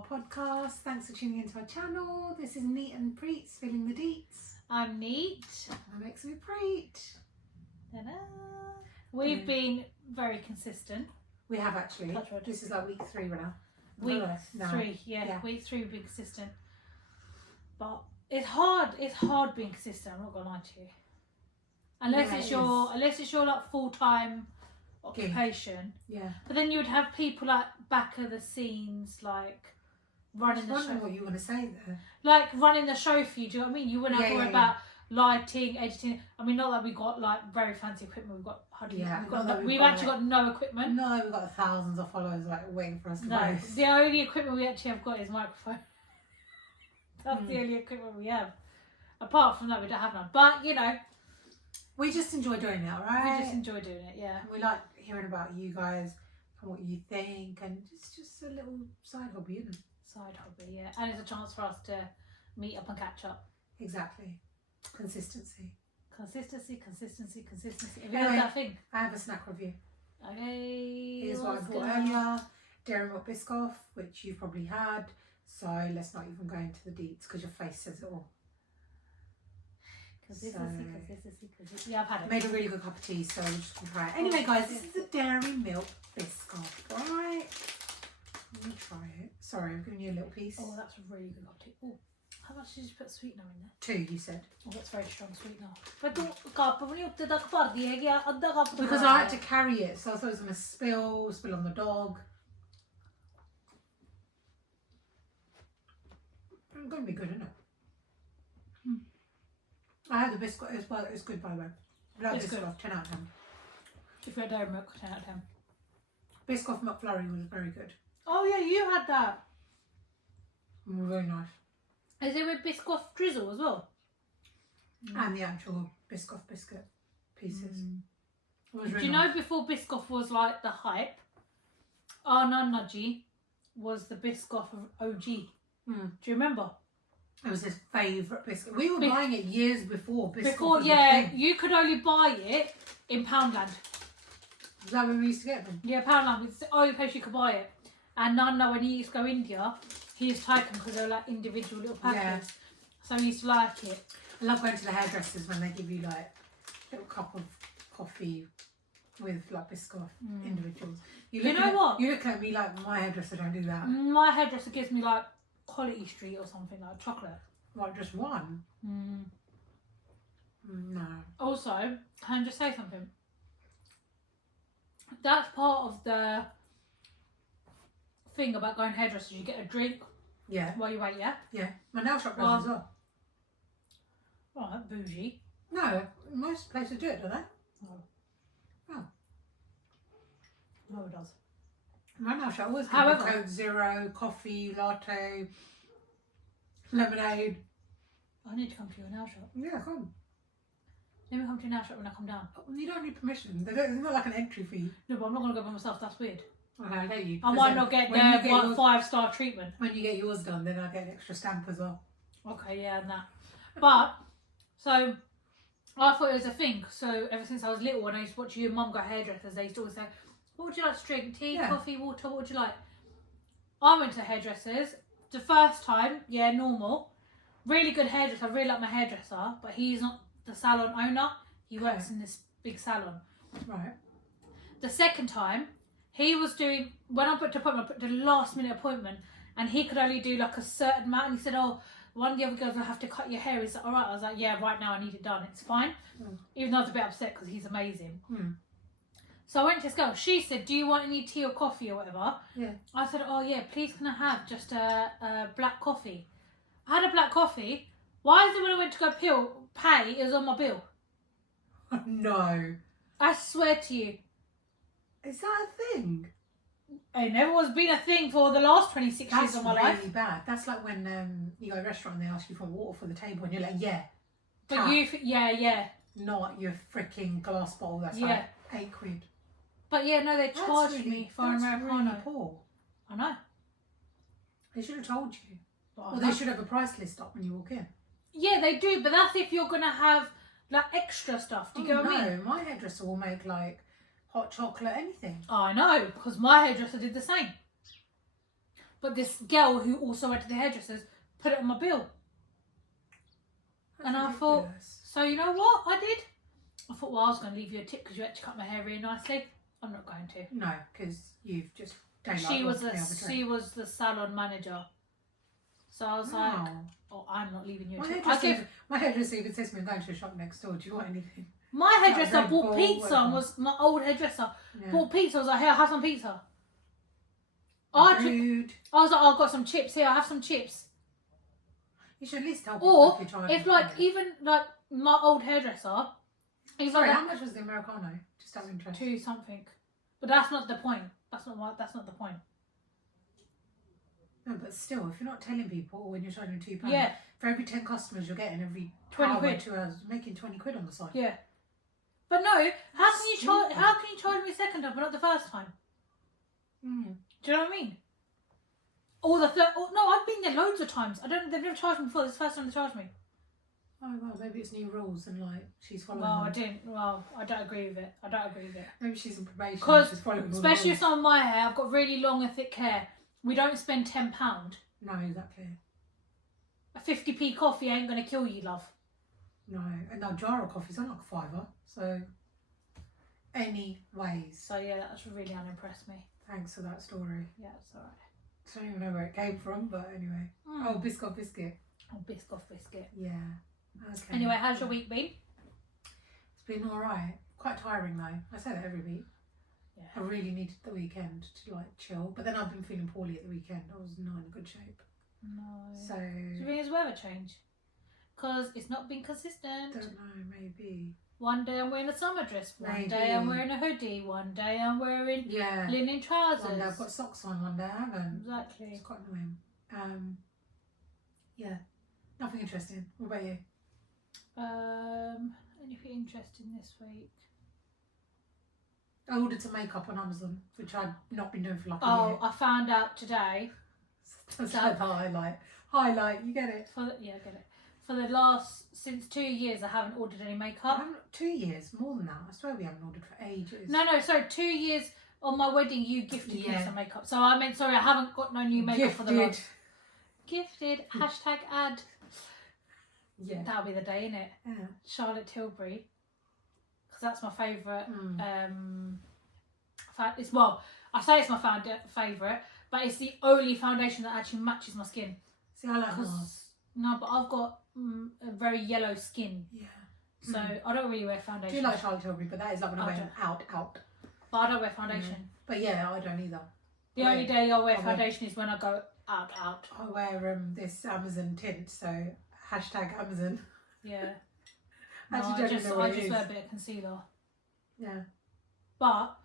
our podcast. Thanks for tuning into our channel. This is Neat and Preets, filling the deets. I'm Neat. And that makes me Preet. Ta-da. We've been very consistent. We have actually. This is like week 3 now. Week 3, yeah. Week 3 we've been consistent. But it's hard being consistent, I'm not gonna lie to you. Unless it's your like full-time occupation. Yeah. But then you would have people like back of the scenes, like running the show. I was wondering what you were going to say there. Like running the show for you, do you know what I mean? You wouldn't have to worry about lighting, editing. I mean, not that we got like very fancy equipment. We've got hardly. We've actually got no equipment. No, we've got thousands of followers like waiting for us to post. The only equipment we actually have got is microphone. That's the only equipment we have. Apart from that, we don't have none. But you know, we just enjoy doing it, right? We just enjoy doing it, yeah. We like hearing about you guys and what you think, and it's just a little side hobby, isn't it? Side hobby, yeah. And it's a chance for us to meet up and catch up. Exactly. Consistency. Consistency. Have you Anyway, heard that thing? I have a snack review. Okay. Here's what I bought earlier. Dairy milk Biscoff, which you've probably had. So let's not even go into the deets because your face says it all. Consistency. Yeah, I've had it. Made a really good cup of tea, so we're just going to try it. Anyway, guys, this is the Dairy Milk Biscoff, right? Let me try it. Sorry, I'm giving you a little piece. Oh, that's a really good cup of tea. Oh, how much did you put sweetener in there? 2, you said. Oh, that's very strong sweetener. Because I had to carry it, so I thought it was going to spill on the dog. It's going to be good, isn't it? I had the biscuit as well. It's good, by the way. It's Biscoff, 10 out of 10. If you had dairy milk, 10 out of 10. Biscoff McFlurry was very good. Oh yeah, you had that. Very nice. Is it with Biscoff drizzle as well? And the actual Biscoff biscuit pieces. Do you know before Biscoff was like the hype, our Nanaji was the Biscoff of OG. Do you remember? It was his favourite biscuit. We were buying it years before Biscoff. Before, yeah, you could only buy it in Poundland. Is that where we used to get them? Yeah, Poundland was the only place you could buy it. And Nana, when he used to go India, he used to take them because they were like individual little packets. Yeah. So he used to like it. I love going to the hairdressers when they give you like a little cup of coffee with like Biscoff individuals. You know what? You look at me like my hairdresser don't do that. My hairdresser gives me like Quality Street or something, like chocolate. What, just one? No. Also, can I just say something? That's part of the thing about going hairdressers. You get a drink while you wait, yeah? Yeah. My nail shop does as well. Right, bougie. No, most places do it, don't they? No, it does. My nail shop always gives me Coke Zero, coffee, latte, lemonade. I need to come to your nail shop. Yeah, come. Let me come to your nail shop when I come down. You don't need permission. It's not like an entry fee. No, but I'm not going to go by myself. That's weird. Okay, I get you. I might not get their 5-star treatment. When you get yours done, then I get an extra stamp as well. Okay, yeah, and that. But, so, I thought it was a thing. So, ever since I was little, when I used to watch you and Mum go hairdressers, they used to always say, what would you like to drink? Tea, coffee, water, what would you like? I went to hairdressers. The first time, normal. Really good hairdresser. I really like my hairdresser, but he's not the salon owner. He works in this big salon. Right. The second time, he was doing, when I booked an appointment, I booked a last minute appointment, and he could only do like a certain amount, and he said, oh, one of the other girls will have to cut your hair. Is that alright? I was like, yeah, right now I need it done. It's fine. Even though I was a bit upset because he's amazing. So I went to this girl. She said, do you want any tea or coffee or whatever? Yeah. I said, oh yeah, please can I have just a black coffee? I had a black coffee. Why is it when I went to go pay, it was on my bill? No. I swear to you. Is that a thing? It never was been a thing for the last 26 years of my life. That's really bad. That's like when you go to a restaurant and they ask you for water for the table and you're like, yeah. But tap. yeah. Not your freaking glass bottle that's like £8. But yeah, no, they charged me for an Americano. Really poor. I know. They should have told you. Or they should have a price list up when you walk in. Yeah, they do, but that's if you're going to have like extra stuff. Do you get what I mean? No, my hairdresser will make like hot chocolate, anything. I know, because my hairdresser did the same. But this girl who also went to the hairdressers put it on my bill. That's And I ridiculous. thought, so you know what I did? I thought, well, I was going to leave you a tip because you actually cut my hair really nicely. I'm not going to. No, because you've just don't She like was the salon manager. So I was like, oh, I'm not leaving you a tip. My hairdresser even says to me, I'm going to a shop next door. Do you want anything? My hairdresser Red bought Bull, pizza whatever. and was my old hairdresser. Yeah. Bought pizza. I was like, here, have some pizza. Rude. I was like, oh, I've got some chips here. I have some chips. You should at least tell Or people if you're if like even like my old hairdresser, even Sorry, like how much was the Americano? Just out of interest. 2 something, but that's not the point. That's not the point. No, but still, if you're not telling people when you're charging £2, Yeah, for every 10 customers you're getting every 20 hour, quid. 2 hours, you're making 20 quid on the side. yeah. But no, how can you charge? Stupid. How can you charge me second time but not the first time? Mm. Do you know what I mean? Or the third? No, I've been there loads of times. They've never charged me before. This is the first time they charged me. Oh well, maybe it's new rules and like she's following Well, them. I don't agree with it. Maybe she's in probation. Because She's following all the especially rules. with some of my hair, I've got really long and thick hair. We don't spend £10. No, exactly. A 50p coffee ain't gonna kill you, love. No, and now jar of coffee's on like a £5. So, anyways, So yeah, that's really unimpressed me. thanks for that story. Yeah, it's alright. I don't even know where it came from, but anyway. Oh, biscuit. Oh, biscuit. Yeah. Okay. Anyway, how's your week been? It's been alright. Quite tiring though. I say that every week. Yeah. I really needed the weekend to like chill, but then I've been feeling poorly at the weekend. I was not in a good shape. No. So, Do you think it's weather change? Because it's not been consistent. don't know, maybe. One day I'm wearing a summer dress, one Maybe. day I'm wearing a hoodie, one day I'm wearing Yeah. linen trousers. One day I've got socks on, one day I haven't. Exactly. It's quite annoying. Yeah. Nothing interesting. What about you? Anything interesting this week? I ordered some makeup on Amazon, which I've not been doing for like a Oh, year. I found out today. That's like the highlight. Highlight, you get it. I get it. For the last since 2 years, I haven't ordered any makeup. 2 years, more than that. I swear we haven't ordered for ages. No, sorry, 2 years on my wedding, you gifted me Yeah. some makeup. So I meant, sorry, I haven't got no new makeup for the last. Gifted. Gifted. Hashtag ad. Yeah. That'll be the day, innit? Yeah. Charlotte Tilbury. Because that's my favourite. Well, I say it's my favourite, but it's the only foundation that actually matches my skin. See, I like Mars. No, but I've got a very yellow skin. Yeah. So I don't really wear I foundation. do like Charlotte Tilbury, but that is like when I went out. But I don't wear foundation. But yeah, I don't either. The only day I wear foundation is when I go out. I wear this Amazon tint, so hashtag Amazon. Yeah. Actually, I don't just know what it wear is. a bit of concealer. Yeah. But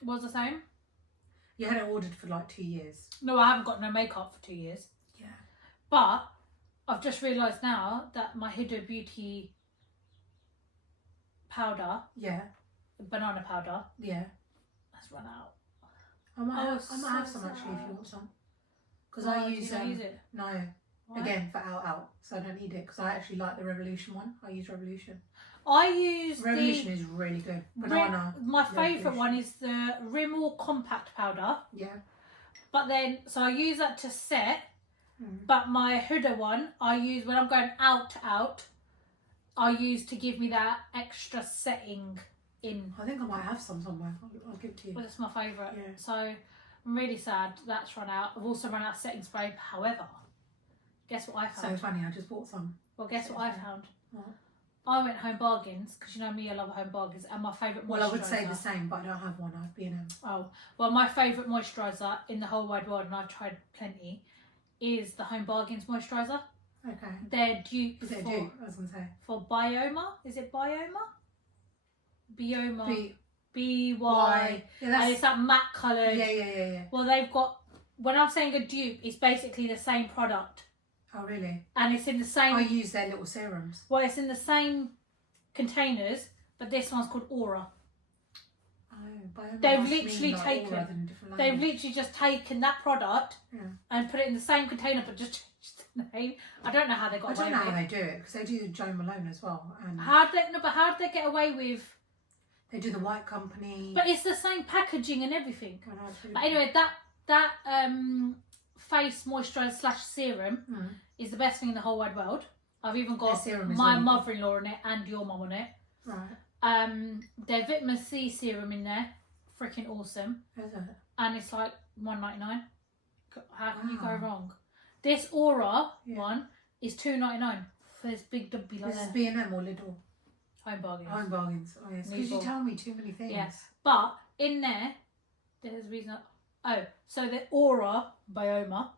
what was I saying? You had it ordered for like 2 years. No, I haven't got no makeup for 2 years. Yeah. But I've just realised now that my Huda Beauty powder, Yeah. banana powder, Yeah. has run out. I might have so some actually if you sad. want some. Because I use use it. no. Why? Again, for out, so I don't need it because I actually like the Revolution one. I use Revolution. I use Revolution is really good. Banana. My favourite Revolution. one is the Rimmel Compact Powder. Yeah. But then, so I use that to set. Mm. But my Huda one, I use when I'm going out, I use to give me that extra setting in. I think I might have some somewhere. I'll give it to you. Well, that's my favourite. Yeah. So I'm really sad that's run out. I've also run out of setting spray. However, guess what I So found? funny, I just bought some. Well, guess what I found? What? I went Home Bargains because you know me, I love Home Bargains, and my favourite moisturiser. Well, I would say the same, but I don't have one. I've been Oh, well, my favourite moisturiser in the whole wide world, and I've tried plenty, is the Home Bargains moisturiser. Okay. They're dupe Is it a for, dupe? I was going to say. for Bioma. Is it Bioma? Bioma. B-Y. B-Y. Yeah, And it's that matte coloured. yeah. Well, they've got, when I'm saying a dupe, it's basically the same product. Oh, really? And it's in the same, I use their little serums. well, it's in the same containers, but this one's called Aura. Oh, Bioma They've must mean literally like taken- aura in a different They've language. literally just taken that product Yeah. and put it in the same container, but just changed the name. I don't know how they got I away don't know with how it. they do it because they do Joe Malone as well, and How did they get away with? they do the White Company. But it's the same packaging and everything. I know, it's really But anyway, that that face moisturiser / serum is the best thing in the whole wide world. I've even got my really mother-in-law on it and your mum on it. Right. Their vitamin C serum in there, freaking awesome. Is it? And it's like $1.99. How can you go wrong? This Aura one is $2.99 for this big dubby like this that. Is B&M or Lidl? Home bargains. Home bargains. Oh yes. Because you tell me too many things. Yes. But in there, there's a reason. So the Aura Bioma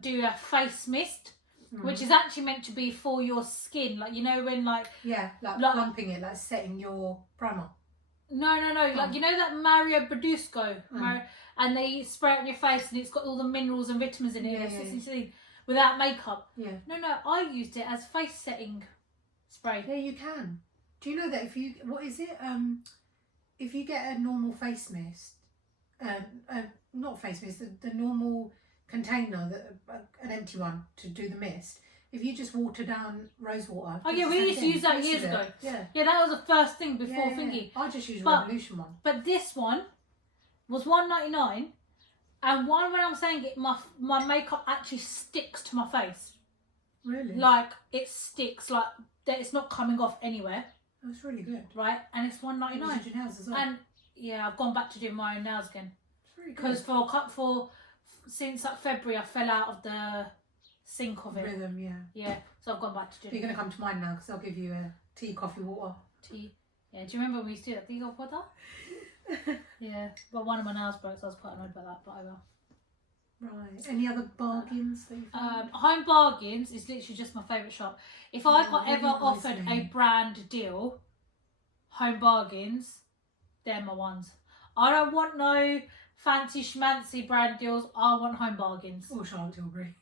do a face mist, which is actually meant to be for your skin. Like, you know, when like plumping it, like setting your primer. No. Like, you know that Mario Badusco, and they spray it on your face, and it's got all the minerals and vitamins in it, without makeup. Yeah. No, I used it as face setting spray. Yeah, you can. Do you know that if you if you get a normal face mist, not face mist, the normal container, an empty one to do the mist. If you just water down rose water. Oh yeah, we used to use that years ago. Yeah, that was the first thing before thingy. I just use Revolution one. But this one was $1.99, and when I'm saying it, my makeup actually sticks to my face. Really? Like, it sticks, like that. It's not coming off anywhere. That's really good. Right, and it's $1.99. You did your nails as well. And yeah, I've gone back to doing my own nails again. It's really good. Because since like February, I fell out of the sync of it. Rhythm, yeah. Yeah, so I've gone back to doing You're going to come to mine now because I'll give you a tea, coffee, water. Tea. Yeah, do you remember when we used to do that? Tea, coffee, water? Yeah, but one of my nails broke, so I was quite annoyed about that, but I will. Right. Any other bargains that you found? Home Bargains is literally just my favourite shop. If I got ever offered a brand deal, Home Bargains, they're my ones. I don't want no fancy schmancy brand deals. I want Home Bargains. Or Charlotte Tilbury.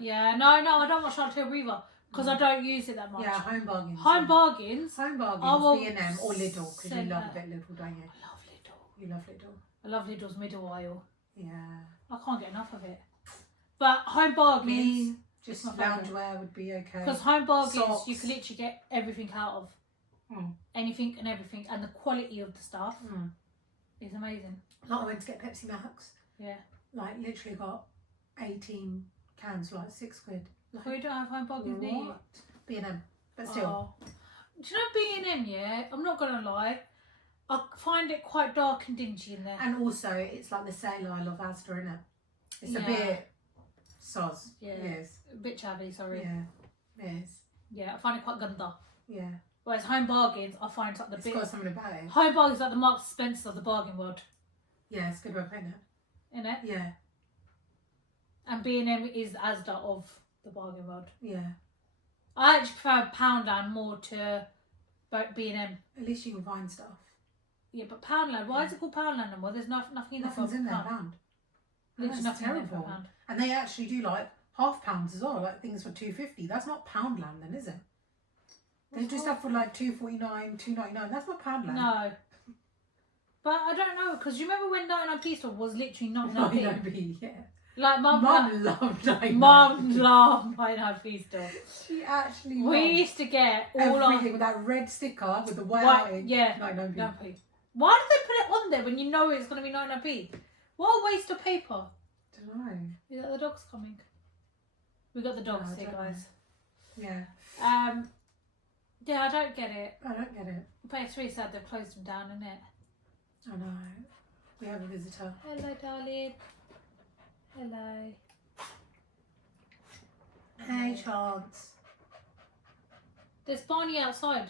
Yeah, no, I don't want Charlotte Tilbury either because I don't use it that much. Yeah, Home Bargains. Home Bargains. Home Bargains, B&M or Lidl, because you love a bit Lidl, don't you? I love Lidl. You love Lidl. I love Lidl's middle aisle. Yeah. I can't get enough of it. But Home Bargains, just loungewear would be okay. Because Home Bargains, you can literally get everything out of. Anything and everything, and the quality of the stuff is amazing. Like I went to get Pepsi Max. Yeah. Like literally got 18 cans for like £6. Like, we don't have Home Bargains near you. B&M, but still. Do you know B&M? Yeah, I'm not gonna lie. I find it quite dark and dingy in there. And also, it's like the sale aisle of Asda, isn't it? It's a bit soz. Yeah. Yes. A bit chabby, sorry. Yeah. Yes. Yeah, I find it quite gunda. Yeah. Whereas Home Bargains, I find like the It's got something about it. Home Bargains like the Marks and Spencer of the bargain world. Yeah, it's a good way of putting it. Isn't it? Yeah. And B&M is Asda of the bargain world. Yeah. I actually prefer Poundland more to B&M. At least you can find stuff. Yeah, but Poundland, why is it called Poundland anymore? There's nothing in there. Nothing's in there, pound. Literally nothing in there for a pound. And they actually do like £half as well, like things for £2.50. That's not Poundland then, is it? They do stuff for like £2.49, £2.99. That's not Poundland. No. But I don't know, because you remember when 99p store was literally 99p? 99p, yeah. Like Mum loved 99p. Mum loved 99p store. She actually We used to get all everything with that red sticker with the white yeah, 99p. Why did they put it on there when you know it's going to be 99p? What a waste of paper. Don't know. Is that the dog's coming? We got the dogs here, guys. Yeah. Yeah, I don't get it. I don't get it. But it's really sad they've closed them down, isn't it? I know. We have a visitor. Hello, darling. Hello. Hey, Chance. There's Barney outside.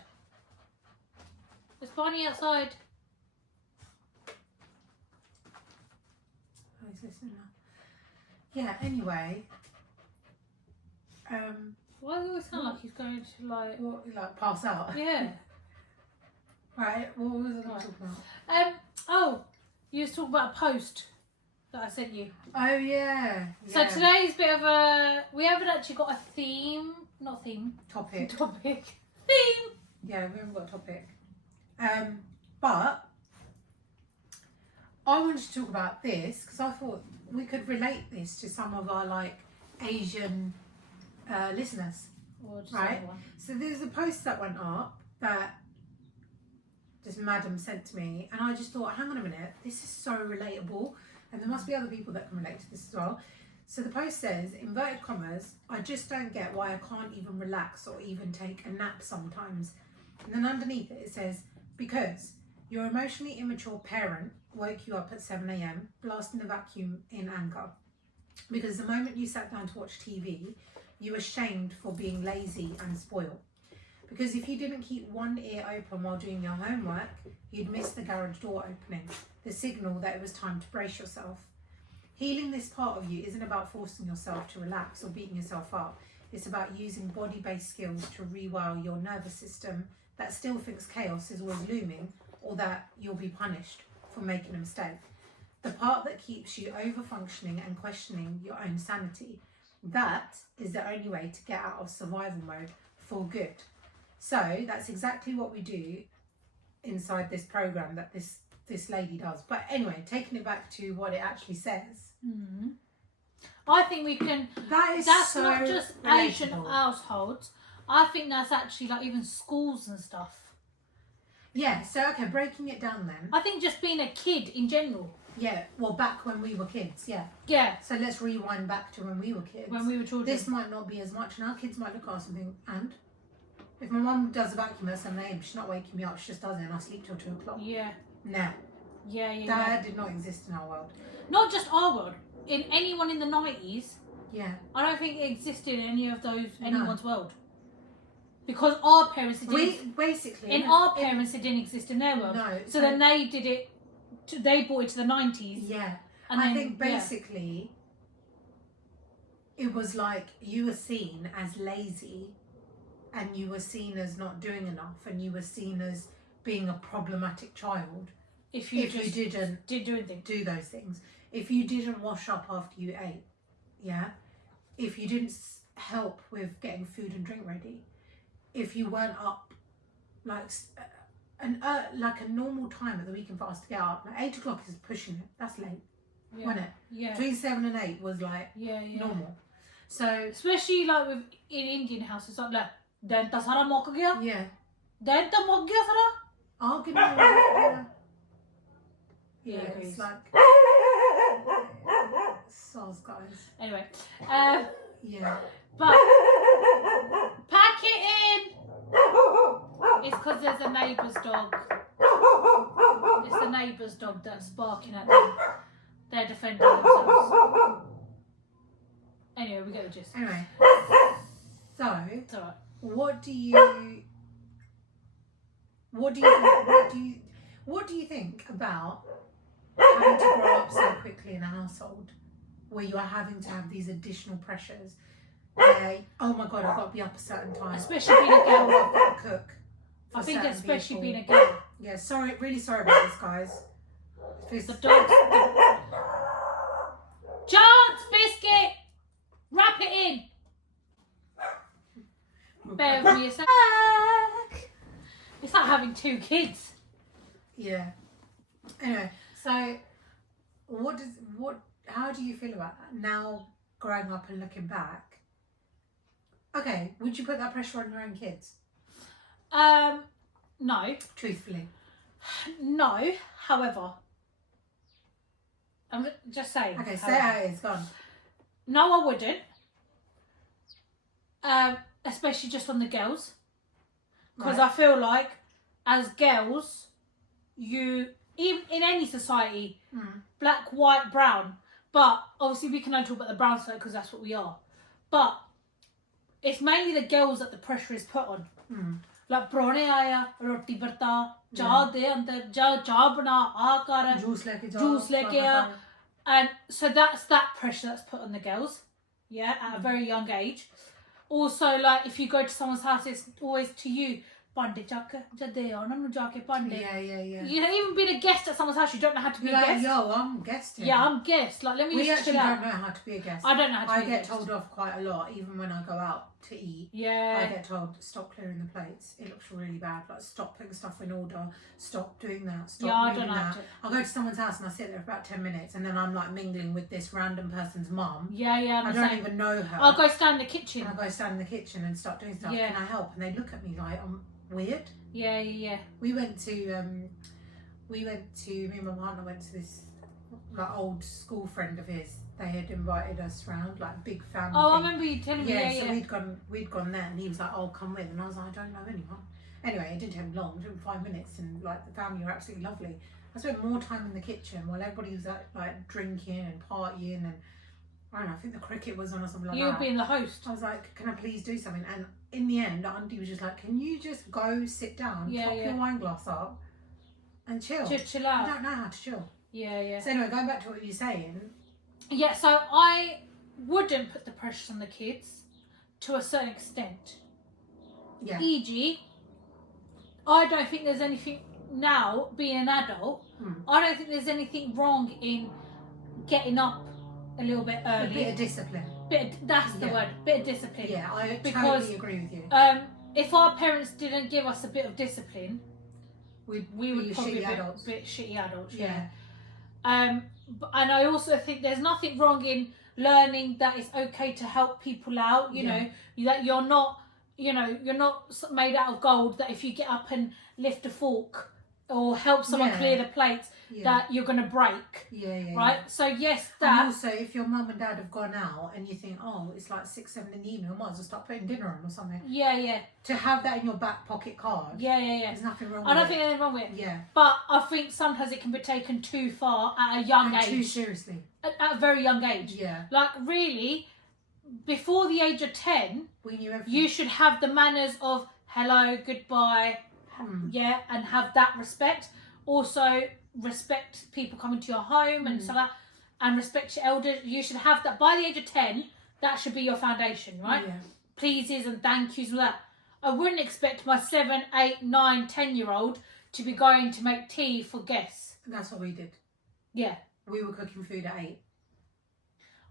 There's Barney outside. Oh, he's listening now. Yeah, anyway. Why does it always sound like he's going to like pass out? Yeah. Right, what was I talking about? Oh, you was talking about a post that I sent you. Oh yeah. So today's bit of a, we haven't actually got a theme, not theme. Topic. Theme. Yeah, we haven't got a topic. But I wanted to talk about this because I thought we could relate this to some of our like Asian listeners. Right? So there's a post that went up that this madam sent to me, and I just thought, hang on a minute, this is so relatable, and there must be other people that can relate to this as well. So the post says, inverted commas, I just don't get why I can't even relax or even take a nap sometimes. And then underneath it says, because your emotionally immature parent woke you up at 7 a.m, blasting the vacuum in anger. Because the moment you sat down to watch TV, you were shamed for being lazy and spoiled. Because if you didn't keep one ear open while doing your homework, you'd miss the garage door opening, the signal that it was time to brace yourself. Healing this part of you isn't about forcing yourself to relax or beating yourself up. It's about using body-based skills to rewire your nervous system that still thinks chaos is always looming or that you'll be punished for making a mistake. The part that keeps you over-functioning and questioning your own sanity. That is the only way to get out of survival mode for good. So that's exactly what we do inside this program that this lady does. But anyway, taking it back to what it actually says. Mm-hmm. I think we can. That's so not just Asian households. I think that's actually like even schools and stuff. Yeah. So okay, breaking it down then. I think just being a kid in general. Yeah. Well, back when we were kids. Yeah. Yeah. So let's rewind back to when we were kids. When we were children. This might not be as much, and our kids might look at us and think, and if my mum does a vacuum at 7 a.m, she's not waking me up. She just does it, and I sleep till 2 o'clock. Yeah. Nah. Yeah. That did not exist in our world. Not just our world. In anyone in the 90's. Yeah. I don't think it existed in any of anyone's world. Because our parents it didn't exist in their world. No. So then they did it. They brought it to the 90's. Yeah. And I think basically it was like you were seen as lazy, and you were seen as not doing enough, and you were seen as being a problematic child if you didn't do those things. If you didn't wash up after you ate, yeah. If you didn't help with getting food and drink ready, if you weren't up like a normal time at the weekend for us to get up, like 8 o'clock is pushing it. That's late, wasn't it? Yeah. Between 7 and 8 was like normal. So especially like in Indian houses, like "Denta sara mok gaya." Yeah. Denta mok gaya sara. Arguing. Yeah, it's like soz, guys. Anyway, yeah. But pack it in. It's because there's a neighbour's dog. It's the neighbour's dog that's barking at them. They're defending themselves. Anyway, we get the gist. Anyway, so It's alright. what do you think about having to grow up so quickly in a household where you are having to have these additional pressures? Oh my god, I've got to be up a certain time. Especially being a girl. I've got to cook. I think especially being a girl. Yeah, really sorry about this, guys. The dogs. Chance biscuit. Wrap it in. Bear with me a sec. It's like having 2 kids. Yeah. Anyway, so how do you feel about that now, growing up and looking back? Okay, would you put that pressure on your own kids? No. Truthfully. No. However, I'm just saying. Okay, say how it is. Go on. No, I wouldn't. Especially just on the girls, because I feel like as girls, you even in any society, black, white, brown. But obviously, we can only talk about the brown side because that's what we are. But it's mainly the girls that the pressure is put on. Like prone aaya, roti barta, cha de andar, cha bana, aa kar, juice leke aa. And so that's that pressure that's put on the girls, at a very young age. Also, like if you go to someone's house, it's always to you. Pande chak, jade onam jaake pande. Yeah. You know, even being a guest at someone's house, you don't know how to be a guest. Yo, I'm guesting. Yeah, I'm guest. Like, let me We just actually chill don't out. know how to be a guest. I don't know how to be a get guest. told off quite a lot, even when I go out to eat. Yeah. I get told, stop clearing the plates. It looks really bad. Like, stop putting stuff in order. Stop doing that. Stop I doing don't that. like it. I go to someone's house and I sit there for about 10 minutes, and then I'm like mingling with this random person's mum. Yeah. I don't even know her. I'll go stand in the kitchen. And I go stand in the kitchen and start doing stuff. Yeah. Can I help? And they look at me like I'm weird. Yeah. We went to me and my partner went to this like old school friend of his. They had invited us round, like big family. Oh, I thing. remember you telling me. Yeah, Yeah, so yeah. we'd gone there, and he was like, "Oh, come with," and I was like, "I don't know anyone." Anyway, it didn't take long. It took 5 minutes, and like the family were absolutely lovely. I spent more time in the kitchen while everybody was like drinking and partying, and I don't know. I think the cricket was on or something like You that. being the host. I was like, "Can I please do something?" And in the end, the auntie was just like, "Can you just go sit down, top your wine glass up, and chill? Chill out. I don't know how to chill." Yeah, yeah. So anyway, going back to what you were saying. Yeah, so I wouldn't put the pressure on the kids to a certain extent. Yeah. E.g., I don't think there's anything now, being an adult, I don't think there's anything wrong in getting up a little bit early. A bit of discipline. That's the word, bit of discipline. Yeah, I Because, totally agree with you. If our parents didn't give us a bit of discipline, we would probably be a bit shitty adults. Yeah. And I also think there's nothing wrong in learning that it's okay to help people out. You know, that you're not made out of gold. That if you get up and lift a fork or help someone clear the plates, that you're gonna break. Right. So yes, that. And also, if your mum and dad have gone out and you think, oh, it's like 6, 7 in the evening, I might as well start putting dinner on or something. Yeah. To have that in your back pocket card. Yeah. There's nothing wrong. I don't think there's anything wrong with it. Yeah. But I think sometimes it can be taken too far at a young age. Too seriously. At a very young age. Yeah. Like really, before the age of 10, we knew everything. You should have the manners of hello, goodbye, and have that respect. Also, respect people coming to your home and stuff like that, and respect your elders. You should have that by the age of 10. That should be your foundation, right? Yeah. Pleases and thank yous and that. I wouldn't expect my 7, 8, 9, 10-year-old to be going to make tea for guests. That's what we did. Yeah. We were cooking food at 8.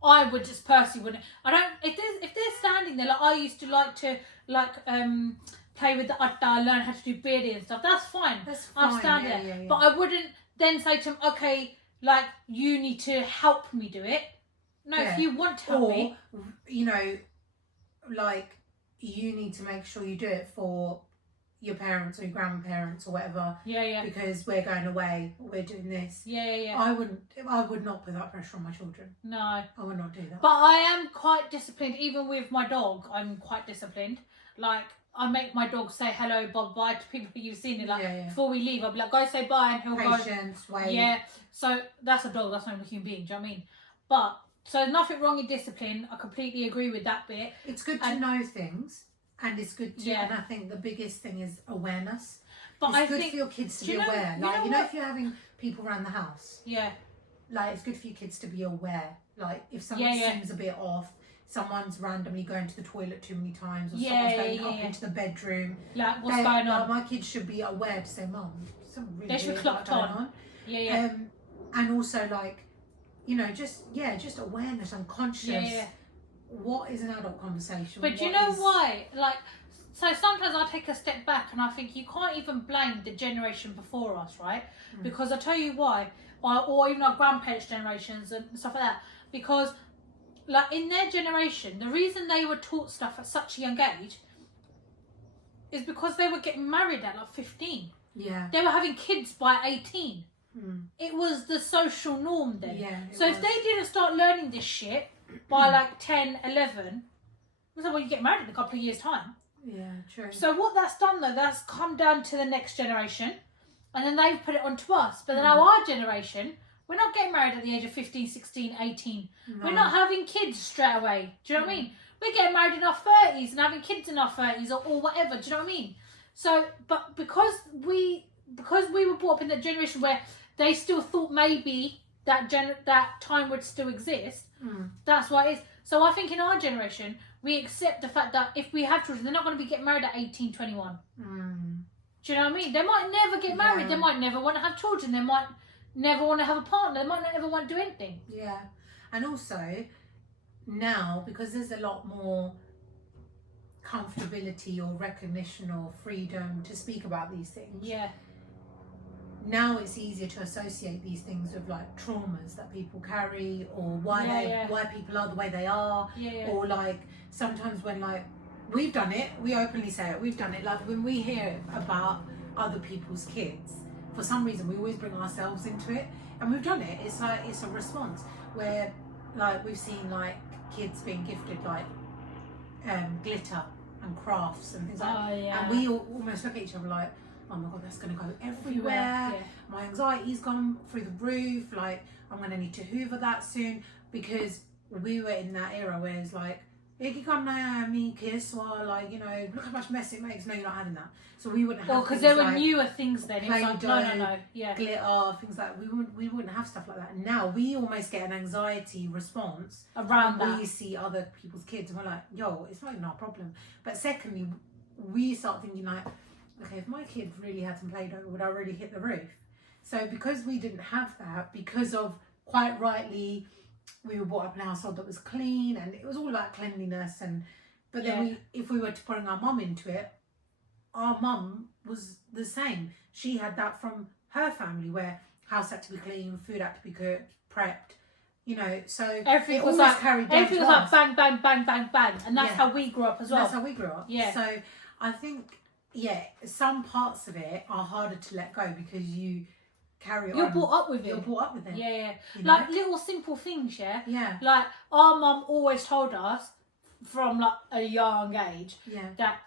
I would just personally wouldn't. I don't. If they're standing there, like I used to like to play with the atta, learn how to do biryani and stuff. That's fine. That's fine. I'll stand there. Yeah. But I wouldn't then say to them, okay, like you need to help me do it. No, if you want to help me, you know, like you need to make sure you do it for your parents or your grandparents or whatever. Yeah. Because we're going away, or we're doing this. Yeah. I would not put that pressure on my children. No. I would not do that. But I am quite disciplined, even with my dog. I'm quite disciplined. Like I make my dog say hello, bye to people you've seen it. Like before we leave, I'll be like, go say bye, and he'll Patience, go. wait. Yeah. So that's a dog. That's not a human being. Do you know what I mean? But so there's nothing wrong in discipline. I completely agree with that bit. It's good to know things. And it's good to, and I think the biggest thing is awareness. But it's good for your kids to be aware. Like, you know, if you're having people around the house. Yeah. Like, it's good for your kids to be aware. Like, if someone seems a bit off, someone's randomly going to the toilet too many times, or someone's going up into the bedroom. Like, what's going on? Like, my kids should be aware to say, Mum, something really they should be clocked on. Yeah. And also, like, you know, just awareness and conscious. Yeah. What is an adult conversation? But do you know why? Like, so sometimes I take a step back and I think you can't even blame the generation before us, right? Because I tell you why, or even our grandparents' generations and stuff like that. Because, like, in their generation, the reason they were taught stuff at such a young age is because they were getting married at like 15. Yeah. They were having kids by 18. It was the social norm then. Yeah. So if they didn't start learning this shit by like 10, 11, so well, you get married in a couple of years' time. Yeah, true. So what that's done though, that's come down to the next generation, and then they've put it onto us. But then our generation, we're not getting married at the age of 15, 16, 18. No. We're not having kids straight away. Do you know what I mean? We're getting married in our 30s and having kids in our 30s or whatever. Do you know what I mean? So, but because we were brought up in that generation where they still thought maybe that time would still exist, that's why it is. So I think in our generation, we accept the fact that if we have children, they're not going to be getting married at 18, 21. Do you know what I mean? They might never get married. They might never want to have children. They might never want to have a partner. They might not ever want to do anything. Yeah. And also, now, because there's a lot more comfortability or recognition or freedom to speak about these things. Yeah. Now it's easier to associate these things with like traumas that people carry, or why people are the way they are, or like sometimes when like we've done it, we openly say it, we've done it, like when we hear about other people's kids for some reason we always bring ourselves into it, and we've done it. It's like it's a response where like we've seen like kids being gifted like glitter and crafts and things like that, and we almost look at each other like, oh my god, that's going to go everywhere. Yeah. My anxiety's gone through the roof. Like, I'm going to need to hoover that soon, because we were in that era where it's like, like, you know, look how much mess it makes. No, you're not having that. So we wouldn't have. Well, because there were newer things then. It was like, no, yeah, glitter, things like that. We wouldn't have stuff like that. And now we almost get an anxiety response around when that. we see other people's kids, and we're like, yo, it's not even our problem. But secondly, we start thinking like, okay, if my kid really had some Play-Doh, would I really hit the roof? So because we didn't have that, because of, quite rightly, we were brought up in a household that was clean, and it was all about cleanliness. But then if we were to bring our mum into it, our mum was the same. She had that from her family, where house had to be clean, food had to be cooked, prepped, you know. So everything was like carried down. Everything was like bang, bang, bang, bang, bang, and that's how we grew up as well. That's how we grew up. Yeah. So I think some parts of it are harder to let go because you carry on. You're brought up with it. You're brought up with it. Yeah. You know? Like little simple things, Yeah. Like our mum always told us from like a young age that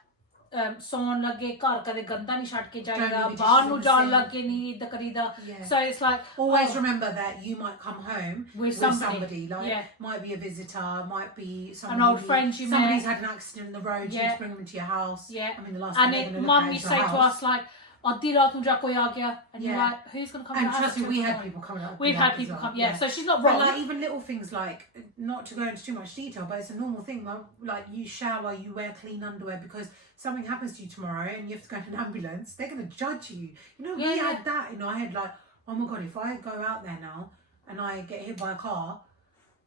सौन लगे घर कदे गंदा नहीं छट के जाएगा बाहर नु जान लगे नहीं इधर करीदा. So it's like always remember that you might come home with somebody like might be a visitor, might be somebody, an old friend you met, somebody's had an accident in the road, you need to bring them into your house. I mean the last time and mum used to say to us like, आधी रात में जा कोई आ गया, and you're like, who's going to come? And trust me, we had people coming up. We've had people come. So she's not wrong. But like even little things like, not to go into too much detail, but it's a normal thing. Like you shower, you wear clean underwear because something happens to you tomorrow and you have to go to an ambulance. They're going to judge you. You know, we had that in our head. Like, oh my god, if I go out there now and I get hit by a car,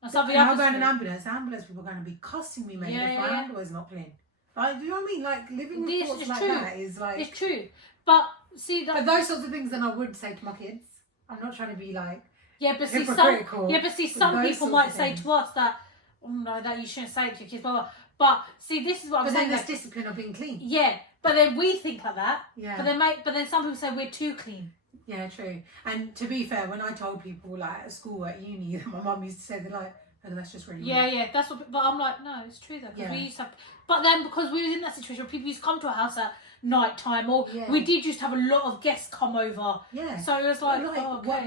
and I go in an ambulance, the ambulance people are going to be cussing me, mate, if my underwear's not clean. Like, do you know what I mean? Like living with thoughts like that is like, it's true. But see, but those sorts of things then I would say to my kids. I'm not trying to be like but see some people might say to us that, oh no, that you shouldn't say it to your kids, blah, blah. But see, this is what I'm saying. But then there's discipline of being clean. Yeah, but then we think like that. Yeah. But then some people say we're too clean. Yeah, true. And to be fair, when I told people like at school, at uni, that my mum used to say, they're like, oh, that's just really weird. That's what. But I'm like, no, it's true though. Because we used to have, but then because we was in that situation where people used to come to our house at night time, or we did used to have a lot of guests come over. Yeah. So it was like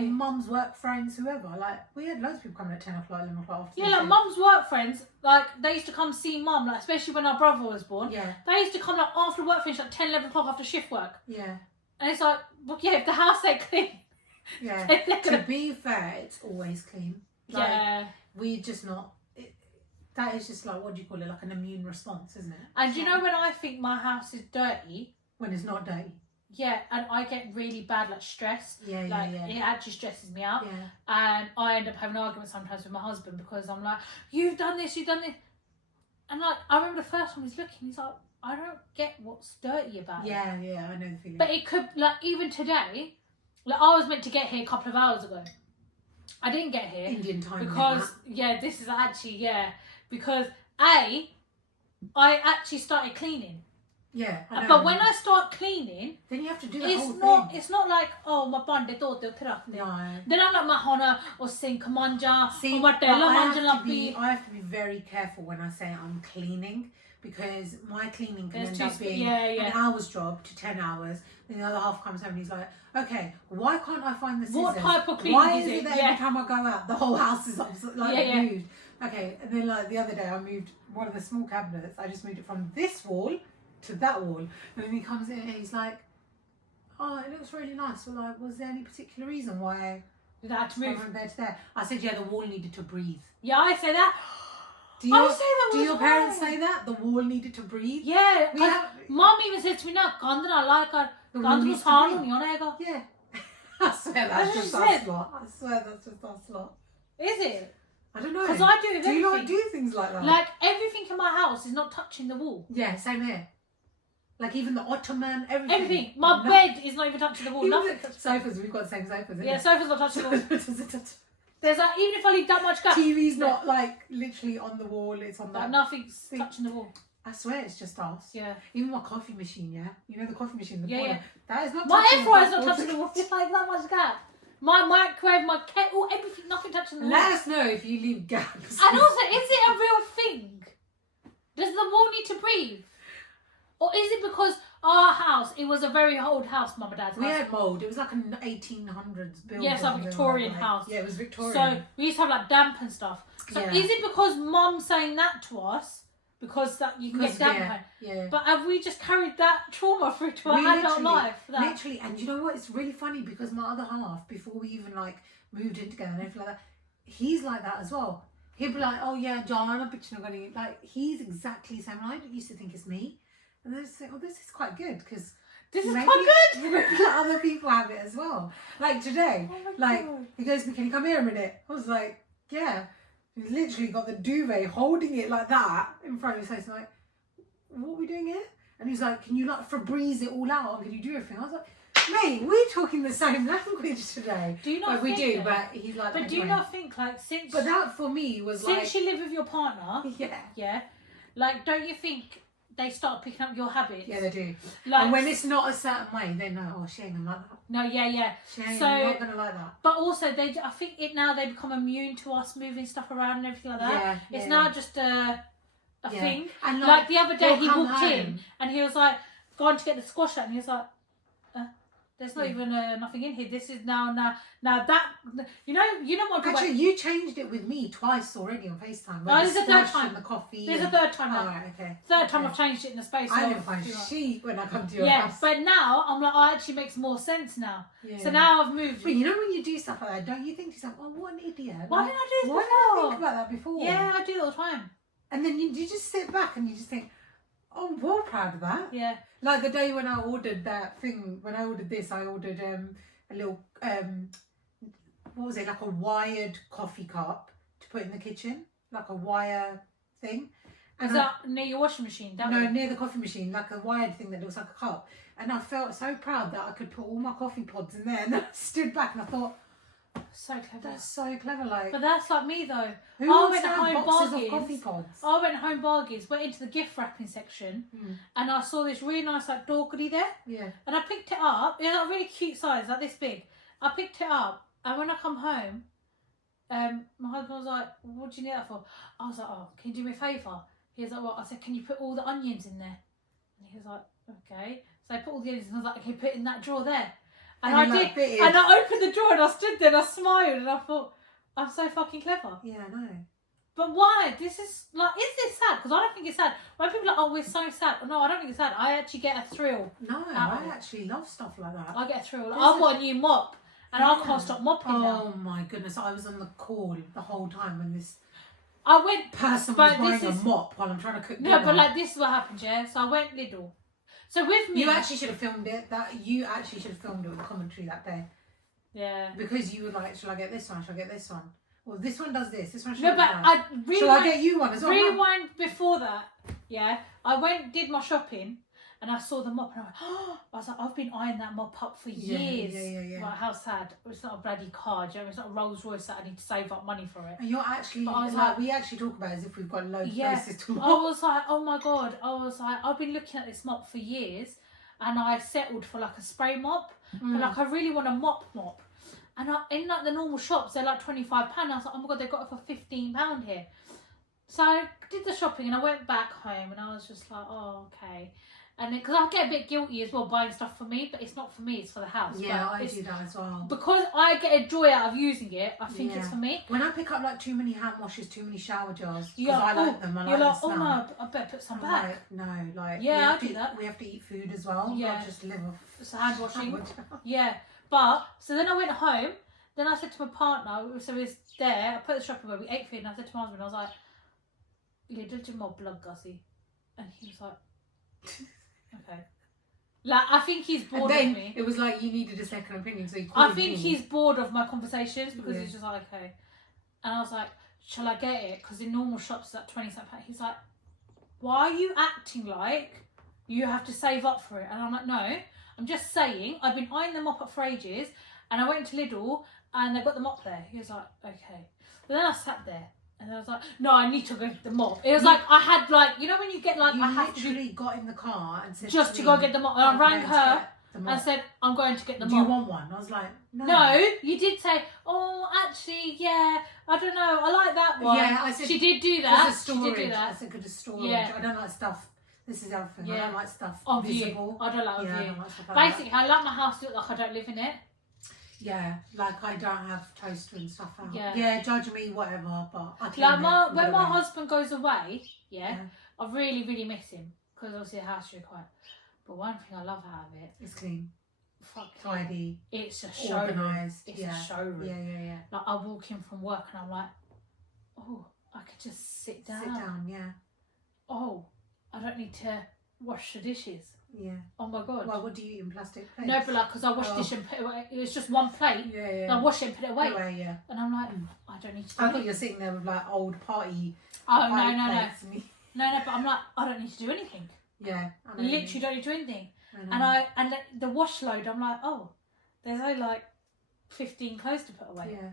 mum's work friends, whoever. Like we had loads of people coming at 10 o'clock, 11 o'clock. Yeah, like mum's work friends. Like they used to come see mum, like especially when our brother was born. Yeah. They used to come like after work finish, like 10, 11 o'clock after shift work. Yeah. And it's like, well, if the house ain't clean. Yeah. To be fair, it's always clean. Like, we just not. That is just like, what do you call it? Like an immune response, isn't it? And you know when I think my house is dirty? When it's not dirty. Yeah, and I get really bad like stress. Yeah. It actually stresses me out. Yeah. And I end up having arguments sometimes with my husband because I'm like, you've done this. And like, I remember the first time he's looking, he's like, I don't get what's dirty about it. Yeah, I know the feeling. But it could, like, even today, like I was meant to get here a couple of hours ago. I didn't get here. Indian time. Because, this is actually, because I actually started cleaning. Yeah, I know. But when I start cleaning, then you have to do the whole thing. It's not like, oh, my bande to rakne. No. Then I'm like, mahona or sink manja or I have to be very careful when I say I'm cleaning, because my cleaning can end up being an hour's job to 10 hours. Then the other half comes home and he's like, okay, why can't I find the scissors? What type of cleaning Why is it that every time I go out, the whole house is moved? Okay, and then like the other day I moved one of the small cabinets. I just moved it from this wall to that wall. And then he comes in and he's like, oh, it looks really nice. Well, like, was there any particular reason why did I have to move from there to there? I said, yeah, the wall needed to breathe. Yeah, I say that. Do your parents say that? The wall needed to breathe? Yeah. Mom even said to me, no, Kandana like her. Kandanu's harm, yeah. I swear that's just us lot. I swear that's just us lot. Is it? I don't know. Because I do everything. Do you not do things like that? Like, everything in my house is not touching the wall. Yeah, same here. Like, even the ottoman, everything. Everything. My bed is not even touching the wall. Nothing. Sofas, we've got the same sofas, isn't it? Sofa's not touching the wall. There's like, even if I leave that much gap. TV's not like literally on the wall, it's on that. Nothing's touching the wall. I swear it's just us. Yeah. Even my coffee machine, yeah? You know the coffee machine in the Yeah, corner? yeah. That is not My touching air fryer's the not touching the wall. It's like that much gap. My microwave, my kettle, everything, nothing touching the wall. Let us know if you leave gaps. And also, is it a real thing? Does the wall need to breathe? Or is it because our house, it was a very old house, Mum and Dad's We house. had mould. It was like an 1800s building. Yes, a Victorian house. Yeah, it was Victorian. So we used to have like damp and stuff. So Yeah. is it because Mum's saying that to us? Because that you can get damp? Yeah. But have we just carried that trauma through to our adult life? Literally, and you know what? It's really funny because my other half, before we even like moved in together and everything like that, he's like that as well. He'll be like, "Oh yeah, John, I'm bitching about it." Like he's exactly the same. And I used to think it's me, and then I just think, "Oh, this is quite good because this is quite good." Maybe other people have it as well. Like today, Oh my like God. he goes, "Can you come here a minute?" I was like, "Yeah." He's literally got the duvet holding it like that in front of his face. I'm like, what are we doing here? And he's like, can you like Febreze it all out? Or can you do everything? I was like, mate, we're talking the same language today. Do you not we think do, that? but he's like, But do you not think like since? But that for me was since you live with your partner, yeah, like don't you think they start picking up your habits? yeah, they do. Like And when it's not a certain way, they know, oh, she ain't gonna like that. no, yeah. She ain't So- not gonna like that. But also I think they become immune to us moving stuff around and everything like that. Yeah, It's yeah. now just a Yeah. thing. And Like the other day, he'll he come walked in home. and he was like, "Going to get the squash out," and he was like, "There's not Yeah. even nothing in here. This is now that you know what." Actually, you changed it with me twice already on FaceTime. No, this is the third squash time. and the coffee. There's a and- third time Oh, now. right, okay. Third time Okay. I've changed it in the space. I of didn't find 2 months. shit when I come to your Yeah, house. but now I'm like, oh, it actually makes more sense now. Yeah. So now I've moved. But you know when you do stuff like that, don't you think to yourself, oh, what an idiot? Why Like, didn't I do this why didn't I think before? about that before? Yeah, I do it all the time. And then you just sit back and you just think, oh, I'm well proud of that. Yeah. Like the day when I ordered that thing, when I ordered this, I ordered a little, what was it, like a wired coffee cup to put in the kitchen, like a wire thing. And Is that near your washing machine? That no, one? near the coffee machine, like a wired thing that looks like a cup. And I felt so proud that I could put all my coffee pods in there. And then I stood back and I thought, So clever. that's so clever. Like, But that's like me though. who I wants went to have home boxes bargains. of coffee pods? I went home bargains, went into the gift wrapping section, and I saw this really nice like door goodie there, Yeah. and I picked it up. It was a really cute size, like this big. I picked it up, and when I come home, my husband was like, "What do you need that for?" I was like, "Oh, can you do me a favour?" He was like, "What?" I said, "Can you put all the onions in there?" And he was like, "Okay." So I put all the onions, and I was like, "Okay, put it in that drawer there." And I you, did, like, fitted. and I opened the drawer, and I stood there, and I smiled, and I thought, "I'm so fucking clever." Yeah, I know. But why? This is like, is this sad? Because I don't think it's sad. When people are like, oh, we're so sad. No, I don't think it's sad. I actually get a thrill. No, Out of I it. actually love stuff like that. I get a thrill. There's I a- want a new mop, and I Yeah. can't stop mopping now. Oh my goodness, I was on the call the whole time when this I went. person But was this buying is- a mop while I'm trying to cook No, dinner. but like this is what happened, yeah. So I went Lidl. So with me, You actually should have filmed it. You actually should have filmed it with the commentary that day. yeah. Because you were like, shall I get this one? Shall I get this one? Well, this one does this. This one should No, do but that. I Shall I rewind. get you one as well? Rewind before that, yeah. I did my shopping, and I saw the mop, and I went, oh, I was like, I've been eyeing that mop up for Yeah, years. yeah. Like, how sad. It's not a bloody car, do you know? It's not a Rolls Royce that I need to save up money for it. And you're actually, But I was like, like- we actually talk about it as if we've got loads Yeah. of places to I mop. was like, oh my god. I was like, I've been looking at this mop for years, and I settled for like a spray mop. But like, I really want a mop. And in like the normal shops, they're like £25. I was like, oh my god, they got it for £15 here. So I did the shopping, and I went back home, and I was just like, oh, okay. And because I get a bit guilty as well buying stuff for me, but it's not for me, it's for the house. Yeah, But I it's- do that as well. Because I get a joy out of using it, I think it's Yeah. for me. When I pick up like too many hand washes, too many shower jars, because You're I like, like them, I You're like like, the oh smell. no, I better put some I'm back. like, no, like Yeah, we I have do to, that. We have to eat food as well. Yeah. Not just live off It's hand washing. sandwich. Yeah, but so then I went home. Then I said to my partner, so we was there. I put the shopping away. We ate food, and I said to my husband, I was like, "Yeah, do more blood, Gussie," and he was like, "Okay." Like, I think he's And bored then of me. it was like you needed a second opinion, so you I called think me. he's bored of my conversations because Yeah. he's just like, okay. And I was like, "Shall I get it?" Because in normal shops, it's like 20 cents. He's like, "Why are you acting like you have to save up for it?" And I'm like, "No, I'm just saying. I've been eyeing them up for ages." And I went to Lidl, and they got the mop there. He was like, "Okay." But then I sat there, And I was like, no, I need to go get the mop. It was like, I had like, you know when you get like, You I have literally got in the car and said just to go get the mop. And I rang her and said, I'm going to get the mop. Do you want one? I was like, no. No, you did say, oh, actually, yeah, I don't know, I like that one. Yeah, I said, she did do that. She did do that. I said, good as storage. Yeah. I don't like stuff. This is everything. Yeah. I don't like stuff of visible. you. I don't like of I you. don't like stuff like Basically, I like my house to look like I don't live in it. Yeah, like I don't have toaster and stuff out. Yeah. Yeah, judge me, whatever, but I like when my husband goes away, yeah, I really, really miss him because obviously the house is really quiet. But one thing I love out of it, it's clean, fuck tidy, it's a showroom. organised. It's a showroom. Yeah. Like I walk in from work and I'm like, oh, I could just sit down. Sit down, yeah. Oh, I don't need to wash the dishes. Yeah. Oh my god. Well, what do you eat in plastic plates? No, but like, because I wash dish and put it away. It was just one plate. Yeah. And I wash it and put it away. Yeah. And I'm like, I don't need to do I anything. thought you're sitting there with like old party. Oh, no. Plates. No, but I'm like, I don't need to do anything. Yeah. I literally don't need to do anything. I And the wash load, I'm like, oh, there's only like 15 clothes to put away. Yeah.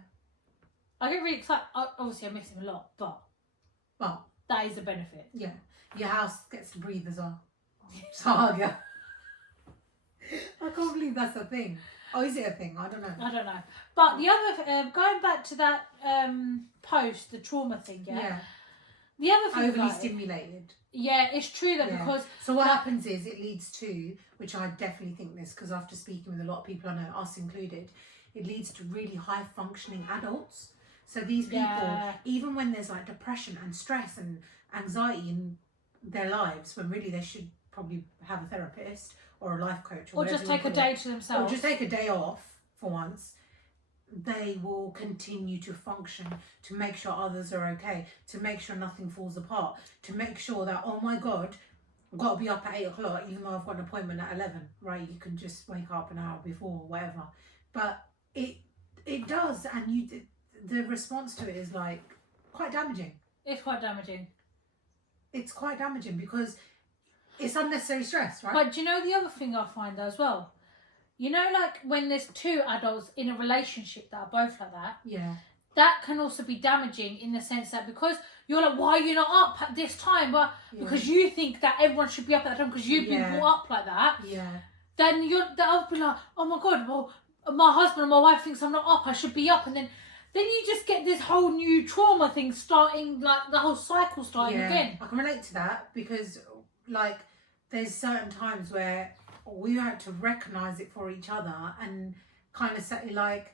I get really excited. Obviously, I miss him a lot, but that is a benefit. Yeah. Your house gets to breathe as well. Saga. I can't believe that's a thing. Oh, is it a thing? I don't know. But the other, going back to that post, the trauma thing, yeah. The other thing, overly stimulated. Yeah, it's true that because. So what happens is it leads to, which I definitely think this, because after speaking with a lot of people I know, us included, it leads to really high functioning adults. So these people, even when there's like depression and stress and anxiety in their lives, when really they should probably have a therapist or a life coach, or just take a day to themselves, or just take a day off for once, they will continue to function, to make sure others are okay, to make sure nothing falls apart, to make sure that, oh my god, I've got to be up at 8 o'clock even though I've got an appointment at 11, right? You can just wake up an hour before or whatever. But it does, and the response to it is like quite damaging. It's quite damaging. It's quite damaging because it's unnecessary stress, right? But do you know the other thing I find though as well? You know, like when there's two adults in a relationship that are both like that, that can also be damaging in the sense that because you're like, why are you not up at this time? Well, because you think that everyone should be up at that time because you've been brought up like that. Yeah. Then I'll be like, oh my god, well, my husband and my wife thinks I'm not up, I should be up, and then you just get this whole new trauma thing starting, like the whole cycle starting again. I can relate to that because, like, there's certain times where we had to recognise it for each other and kind of say, like,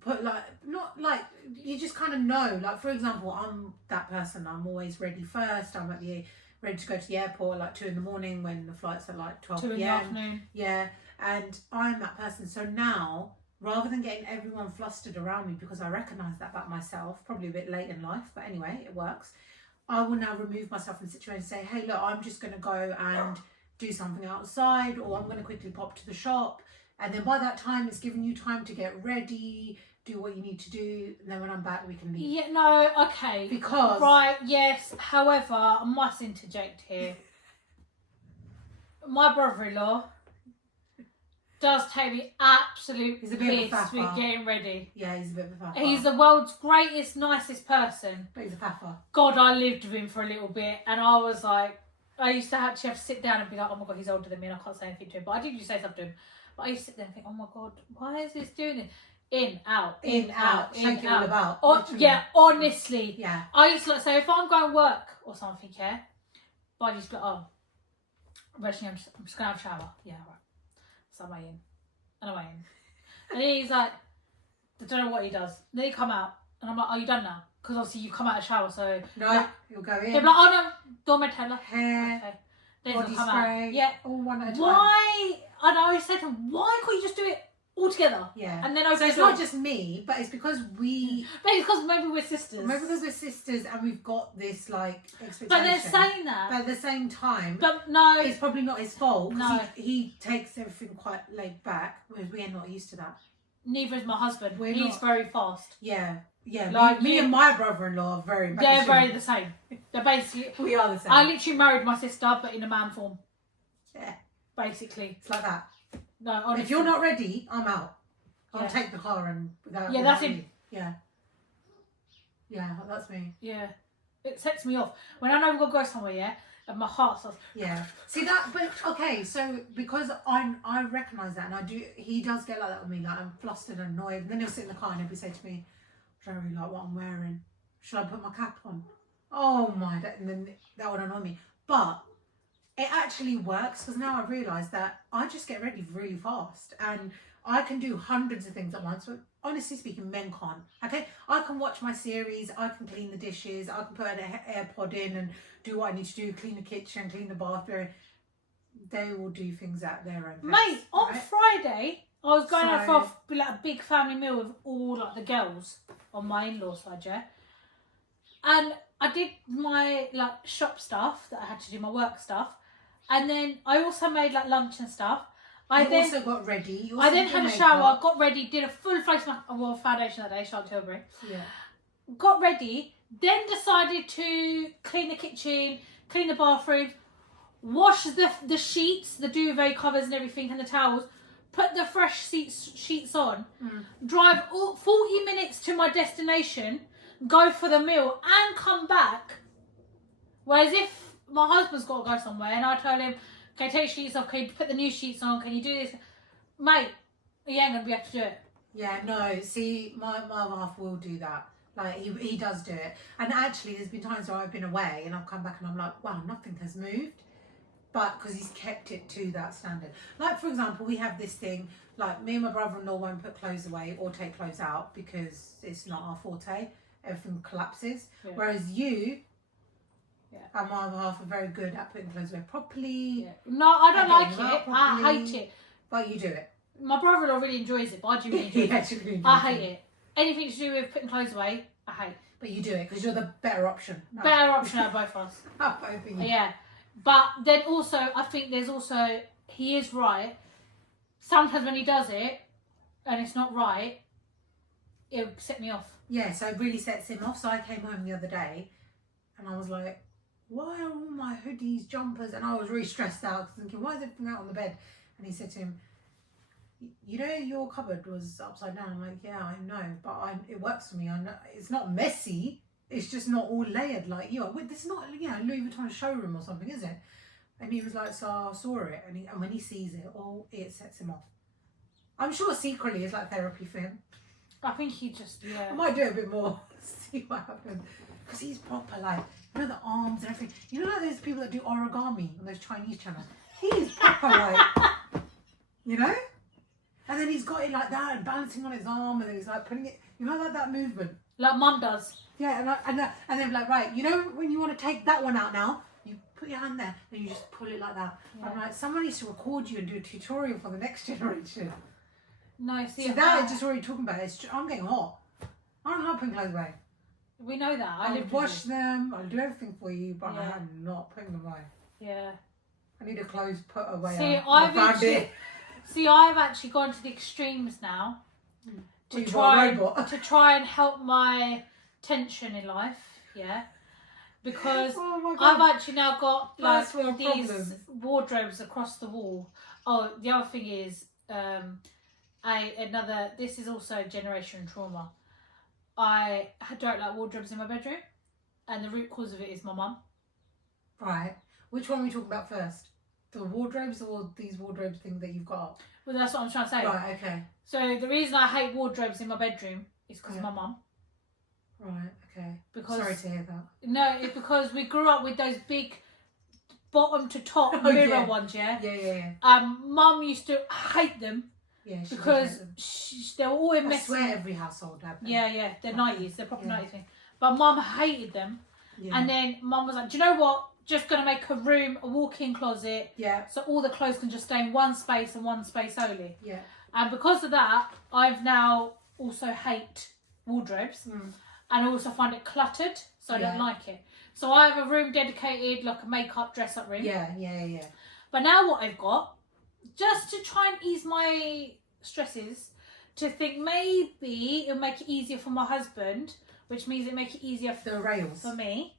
put, like, not like, you just kind of know, like, for example, I'm that person, I'm always ready first, I'm ready to go to the airport at like 2 in the morning when the flight's at like 12 2 in the afternoon. Yeah, and I'm that person. So now, rather than getting everyone flustered around me because I recognise that about myself, probably a bit late in life, but anyway, it works. I will now remove myself from the situation and say, hey, look, I'm just going to go and do something outside, or I'm going to quickly pop to the shop. And then by that time, it's giving you time to get ready, do what you need to do. And then when I'm back, we can leave. Yeah, no, okay. Because... Right, yes. However, I must interject here. My brother-in-law does take me absolute piss with getting ready. Yeah, he's a bit of a faffer. He's the world's greatest, nicest person. But he's a faffer. God, I lived with him for a little bit, and I was like, I used to actually have to sit down and be like, oh my god, he's older than me and I can't say anything to him. But I did say something to him. But I used to sit there and think, oh my god, why is this doing this? In, out, shake it all about. Yeah, honestly. Yeah. I used to like say, if I'm going to work or something, but I just go, oh, I'm just going to have a shower. Yeah, right. So I'm in. And I'm in. And he's like, I don't know what he does. Then he come out. And I'm like, are you done now? Because obviously you come out of the shower, so... No, like, you'll go in. He'll be like, oh no, dormant Taylor. Hair, okay. Then body come spray. out. Yeah. All one at a time. Why? And I always said to him, why can't you just do it all together? Yeah. And then so it's not just me, but it's because we... But it's because maybe we're sisters. Maybe because we're sisters and we've got this, like, expectation. But they're saying that. But at the same time... But no... It's probably not his fault. No. He takes everything quite laid back, whereas we are not used to that. Neither is my husband. He's not very fast. Yeah. Yeah, like me and my brother-in-law are very... They're very the same. They're basically... We are the same. I literally married my sister, but in a man form. Yeah. Basically. It's like that. No, honestly. If you're not ready, I'm out. I'll take the car and... Yeah, that's it. Yeah. Yeah, that's me. Yeah. It sets me off. When I know we're going to go somewhere, yeah, and my heart starts... Yeah. See that, but okay, so because I recognise that, and he does get like that with me, like I'm flustered and annoyed, and then he'll sit in the car and he'll say to me, I don't really like what I'm wearing. Should I put my cap on? Oh my, and then that would annoy me. But it actually works, because now I realise that I just get ready really fast, and I can do hundreds of things at once, but honestly speaking, men can't. Okay, I can watch my series, I can clean the dishes, I can put an AirPod in and do what I need to do, clean the kitchen, clean the bathroom. They will do things at their own pace. Mate, on Friday, I was going out for like a big family meal with all like the girls on my in-law side, yeah. And I did my like shop stuff that I had to do, my work stuff, and then I also made like lunch and stuff. I also got ready. I then had a shower, got ready, did a full face foundation that day, Charlotte Tilbury. Yeah. Got ready, then decided to clean the kitchen, clean the bathroom, wash the sheets, the duvet covers and everything, and the towels, put the fresh sheets on, drive 40 minutes to my destination, go for the meal, and come back. Whereas if my husband's got to go somewhere and I tell him, okay, take sheets off, can you put the new sheets on, can you do this? Mate, he ain't going to be able to do it. Yeah, no, see, my other half will do that. Like, he does do it. And actually, there's been times where I've been away and I've come back and I'm like, wow, nothing has moved. But because he's kept it to that standard. Like, for example, we have this thing, like, me and my brother-in-law won't put clothes away or take clothes out because it's not our forte. Everything collapses. Yeah. Whereas you... Yeah. And my other half are very good at putting clothes away properly. Yeah. No, I don't like it. I hate it. But you do it. My brother-in-law really enjoys it, but I do really enjoy it. I hate it. Anything to do with putting clothes away, I hate. But you do it because you're the better option. Better option out of both of us. Both of you. Yeah. But then also, I think there's also, he is right. Sometimes when he does it, and it's not right, it'll set me off. Yeah, so it really sets him off. So I came home the other day, and I was like, why are all my hoodies, jumpers? And I was really stressed out, thinking, why is everything out on the bed? And he said to him, you know, your cupboard was upside down. I'm like, yeah, I know, but it works for me. I know it's not messy. It's just not all layered like you are. This is not, you know, Louis Vuitton showroom or something, is it? And he was like, so I saw it, and when he sees it, it sets him off. I'm sure secretly it's like therapy for him. I think he just, yeah. I might do it a bit more, see what happens. Because he's proper, like, you know, the arms and everything. You know, like those people that do origami on those Chinese channels? He's proper, like, you know? And then he's got it like that and balancing on his arm, and then he's like putting it, you know, like that movement. Like Mum does. Yeah, and then like, right, you know when you want to take that one out now, you put your hand there and you just pull it like that. Yeah. I'm like, someone needs to record you and do a tutorial for the next generation. No, see that is just already talking about it. I'm getting hot. I'm not putting clothes away. We know that. I'll wash them, I'll do everything for you, but I'm not putting them away. Yeah. I need a clothes put away. See, I've actually gone to the extremes now to try and help my tension in life. Yeah, because I've actually now got like these wardrobes across the wall. Oh, the other thing is, this is also generation trauma. I don't like wardrobes in my bedroom, and the root cause of it is my mum. Right. Which one are we talking about first? The wardrobes or these wardrobes thing that you've got? Well, that's what I'm trying to say. Right, okay. So the reason I hate wardrobes in my bedroom is because of my mum. Right, okay. Sorry to hear that. No, it's because we grew up with those big bottom to top mirror ones, yeah? Yeah. Mum used to hate them. Yeah, because they were always messy. I swear every household had them. Yeah, they're 90s, they're proper 90s things. But Mum hated them. Yeah. And then Mum was like, do you know what? Just going to make a room, a walk-in closet. Yeah. So all the clothes can just stay in one space and one space only. Yeah. And because of that, I've now also hate wardrobes. And I also find it cluttered, so I don't like it. So I have a room dedicated, like a makeup, dress-up room. Yeah. But now what I've got, just to try and ease my stresses, to think maybe it'll make it easier for my husband, which means it'll make it easier for me.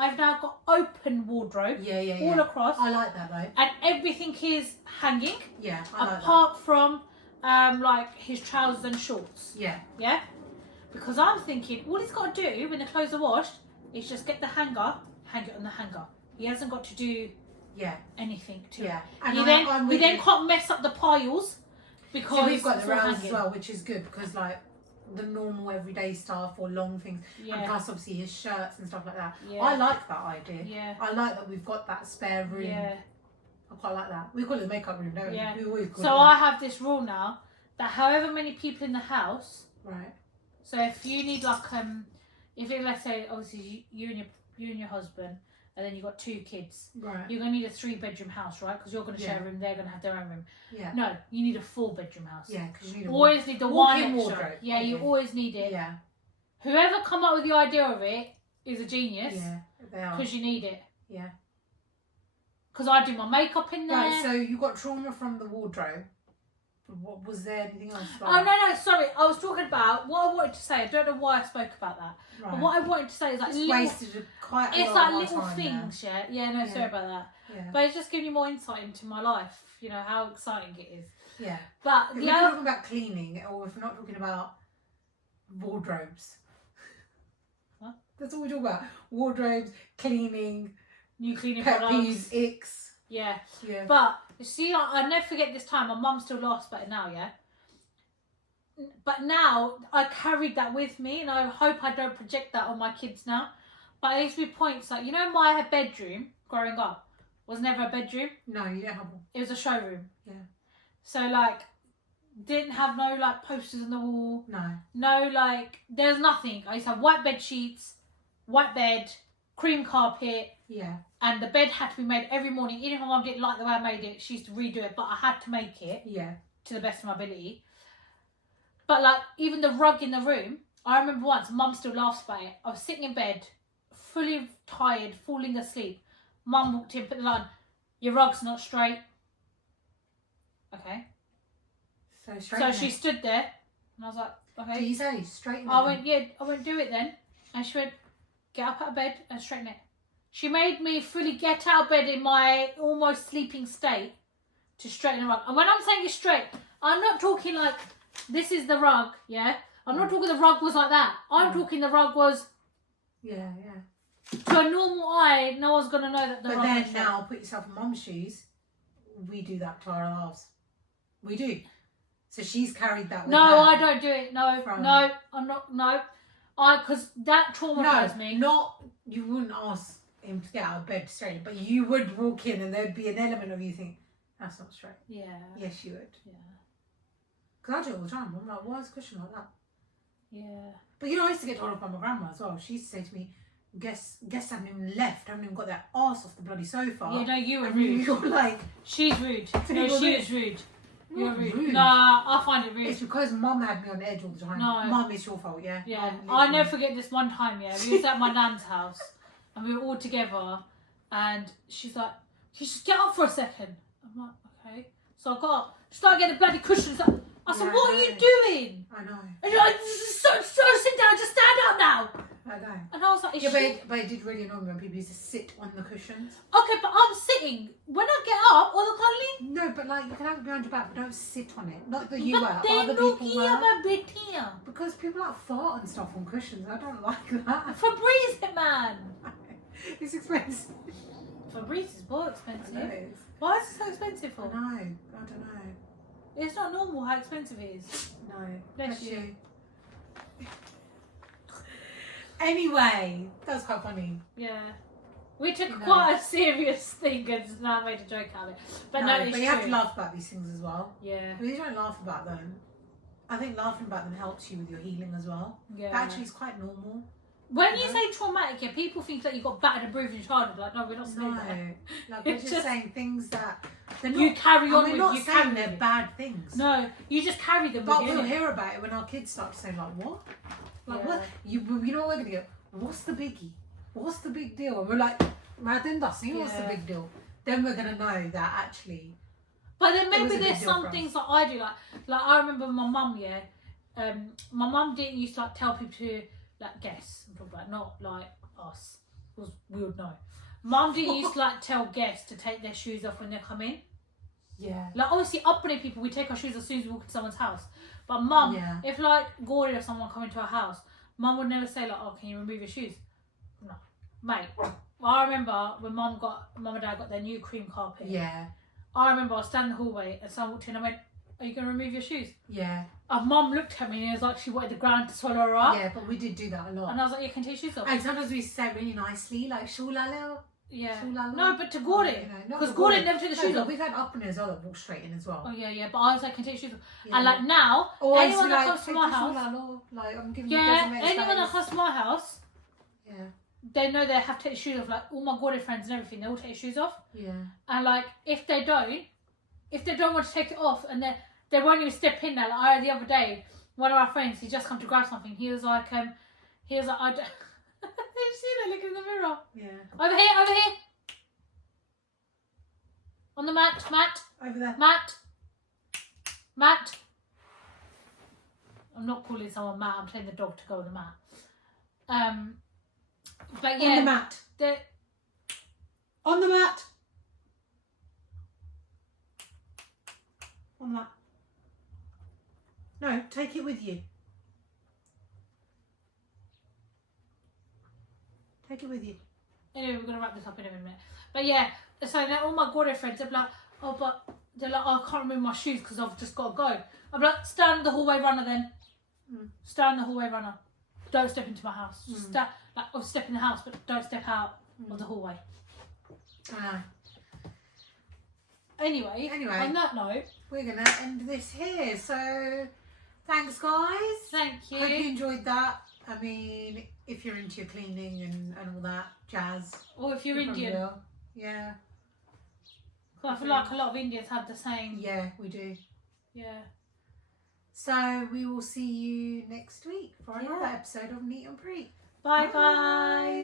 I've now got open wardrobe all across. I like that though. And everything is hanging. Yeah, I like apart from like his trousers and shorts. Yeah. Yeah? Because I'm thinking, all he's got to do when the clothes are washed is just get the hanger, hang it on the hanger. He hasn't got to do anything to it. And We then can't mess up the piles because we've got the rails as well, which is good because like the normal everyday stuff or long things, and plus obviously his shirts and stuff like that. I like that idea. I like that we've got that spare room. I quite like that. We call it the makeup room, don't we? We always call it I have this rule now that however many people in the house, right. So if you need like if it, let's say obviously you and your husband, and then you've got 2 kids, right? You're gonna need a 3-bedroom house, right? Because you're gonna share a room, they're gonna have their own room. Yeah. No, you need a 4-bedroom house. Yeah, because you need always need the one extra. wardrobe. Yeah, you always need it. Yeah. Whoever come up with the idea of it is a genius. Yeah, they are. Because you need it. Yeah. Because I do my makeup in there. Right, so you got trauma from the wardrobe. What was there anything else? Oh no, sorry. I was talking about what I wanted to say. I don't know why I spoke about that. Right. But what I wanted to say is like wasted quite a it's lot like of little time things, there. Yeah, sorry about that. Yeah. But it's just giving you more insight into my life. You know how exciting it is. Yeah. But if we're talking about cleaning, or if we're not talking about wardrobes. What? That's all we talk about. Wardrobes, cleaning, new cleaning pet products. peeves, icks. Yeah. Yeah. But you see, I never forget this time. My mum still laughs about it now. Yeah. But now I carried that with me, and I hope I don't project that on my kids now. But it used to be points like, you know, my bedroom growing up was never a bedroom. No, you don't have one. It was a showroom. Yeah. So like, didn't have no like posters on the wall. No, like there's nothing. I used to have white bed sheets, white bed, cream carpet. Yeah. And the bed had to be made every morning. Even if my mum didn't like the way I made it, she used to redo it, but I had to make it. Yeah. To the best of my ability. But like even the rug in the room, I remember once, Mum still laughs about it. I was sitting in bed, fully tired, falling asleep. Mum walked in, put the light on. Your rug's not straight. Okay. So straight. So she stood there, and I was like, okay. Did you say straighten it? I went, do it then. And she went, get up out of bed and straighten it. She made me fully get out of bed in my almost sleeping state to straighten the rug. And when I'm saying it's straight, I'm not talking like, this is the rug, yeah? I'm not talking the rug was like that. I'm talking the rug was... Yeah. To a normal eye, no one's going to know that the rug was straight. But then now, put yourself in mum's shoes, we do that to our halves. We do. So she's carried that with her. No, I don't do it. No, I'm not. No. Because that traumatised me. You wouldn't ask him to get out of bed straight, but you would walk in and there'd be an element of you think, that's not straight. Yeah. Yes, you would. Yeah. Because I do it all the time. I'm like, why is a cushion like that? Yeah. But you know, I used to get told off by my grandma as well. She used to say to me, guests haven't even left, haven't even got their arse off the bloody sofa. Yeah, no, you were and rude. You're like... She's rude. No, she is rude. You're rude. Rude. Nah, I find it rude. It's because mum had me on edge all the time. No. Mum, it's your fault, yeah? Yeah. I'll never forget this one time, yeah. We was at my nan's house and we were all together and she's like, you just get up for a second. I'm like, okay. So I got up, started getting the bloody cushions up. I said, what are you doing? I know. And you're like, so sit down, just stand up now. I know. And I was like, but it did really annoy me when people used to sit on the cushions. Okay, but I'm sitting. When I get up, or the can't leave. No, but like you can have it behind your back, but don't sit on it. Not that you were, But but other people were. my bed here. Because people like fart and stuff on cushions. I don't like that. Febreze it, man. It's expensive. Febreze is more expensive. I know it is. Why is it so expensive for? I don't know. It's not normal how expensive it is. No. Bless you. Anyway, that was quite funny. Yeah. We took quite a serious thing and now made a joke out of it. But no, it's but you have to laugh about these things as well. Yeah. If you don't laugh about them, I think laughing about them helps you with your healing as well. Yeah. Actually, it's quite normal. When you say traumatic, yeah, people think that you got battered and bruised in your childhood. Like, no, we're not saying that. Like, we're just saying things that you carry on with. We're not saying they're bad things. No, you just carry them. But we'll hear about it when our kids start to say, like, what? Like, what? You know what we're going to go, what's the biggie? What's the big deal? And we're like, Madden, what's the big deal? Then we're going to know that actually. But then maybe there's some things that I do. Like I remember my mum, my mum didn't used to like tell people to like guess and talk about, not like us, because we would know. Mum didn't used to like tell guests to take their shoes off when they come in. Yeah. Like, obviously, upbringing people, we take our shoes as soon as we walk into someone's house. But mum, Yeah. if like Gordy or someone come into our house, mum would never say like, "Oh, can you remove your shoes?" No, mate. I remember when mum and dad got their new cream carpet. Yeah. I remember I was standing in the hallway and someone walked in and I went, "Are you gonna remove your shoes?" Yeah. And mum looked at me and it was like she wanted the ground to swallow her up. Yeah, but we did do that a lot. And I was like, "Yeah, can you take your shoes off?" And sometimes we say it really nicely, like "Shulala." Yeah. Shulala. No, but to Gordon, because to Gordon never took the shoes No, off. we've had upbringers as well that walk straight in as well. Oh yeah. But I was like, "Can you take your shoes off?" Yeah. And like now, Or anyone that like, comes to my house, Shulala, like I'm giving you yeah, designated anyone that space. comes to my house, Yeah. they know they have to take their shoes off. Like all my Gordon friends and everything, they all take their shoes off. Yeah. And like if they don't want to take it off, and they won't even step in there. Like the other day, one of our friends, he just come to grab something. He was like, I don't. Did you see that? Look in the mirror. Yeah. Over here. On the mat. Over there. Mat. I'm not calling someone Matt. I'm telling the dog to go on the mat. But yeah. On the mat. On the mat. On the mat. No, take it with you. Take it with you. Anyway, we're gonna wrap this up in a minute. But yeah, so now all my Gordon friends, they're like, oh, I can't remove my shoes because I've just got to go. I'm like, stand in the hallway runner then. Stand in the hallway runner. Don't step into my house. Just step in the house, but don't step out of the hallway. I know. Anyway, on that note, we're going to end this here. So, thanks, guys. Thank you. Hope you enjoyed that. I mean, if you're into your cleaning and all that jazz. Or if you're Indian. Will. Yeah. I feel like a lot of Indians have the same. Yeah, we do. Yeah. So, we will see you next week for another episode of Neat and Pretty. Bye.